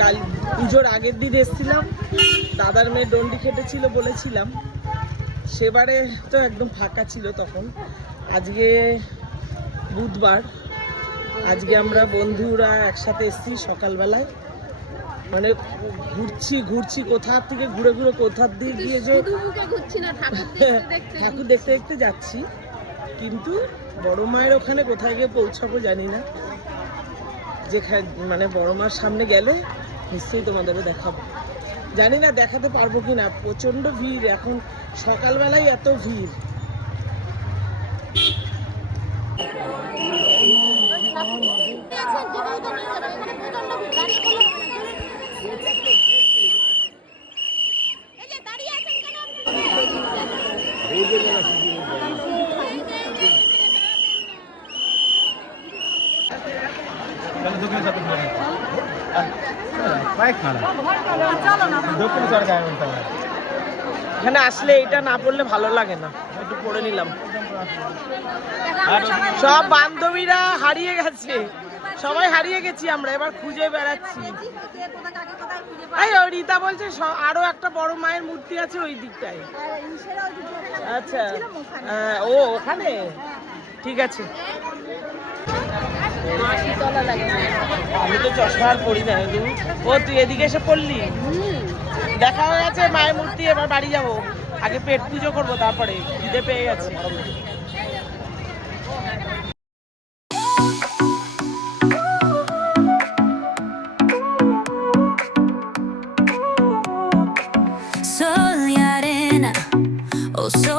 কাল পুজোর আগের দিন এসেছিলাম, দাদার মেয়ে ডন্ডি কেটেছিল বলেছিলাম, সেবারে তো একদম ফাঁকা ছিল তখন। আজকে বুধবার, আজকে আমরা বন্ধুরা একসাথে এসেছি সকালবেলায়, মানে ঘুরছি কোথার থেকে ঘুরে কোথার দিয়ে গিয়ে ঠাকুর দেখতে দেখতে যাচ্ছি, কিন্তু বড় মায়ের ওখানে কোথায় গিয়ে পৌঁছাবো জানি না। যেখানে মানে বড় মার সামনে গেলে নিশ্চয়ই তোমাদেরও দেখাবো, জানি না দেখাতে পারবো কি না। প্রচণ্ড ভিড়, এখন সকালবেলায় এত ভিড়। এখানে আসলে এটা না পড়লে ভালো লাগে না, একটু পড়ে নিলাম। সব বান্ধবীরা হারিয়ে গেছে, সবাই হারিয়ে গেছি আমরা, এবার খুঁজে বেড়াচ্ছি। এই রীতা বলছে আরো একটা বড় মায়ের মূর্তি আছে ওই দিকটায়। আচ্ছা, ও ওখানে, ঠিক আছে। আমি তো চশমা আর পড়ি না। ও তুই এদিকে এসে পড়লি, দেখা হয়ে গেছে মায়ের মূর্তি। এবার বাড়ি যাবো, আগে পেট পুজো করবো, তারপরে খিদে পেয়ে গেছে। Sol y arena, oh so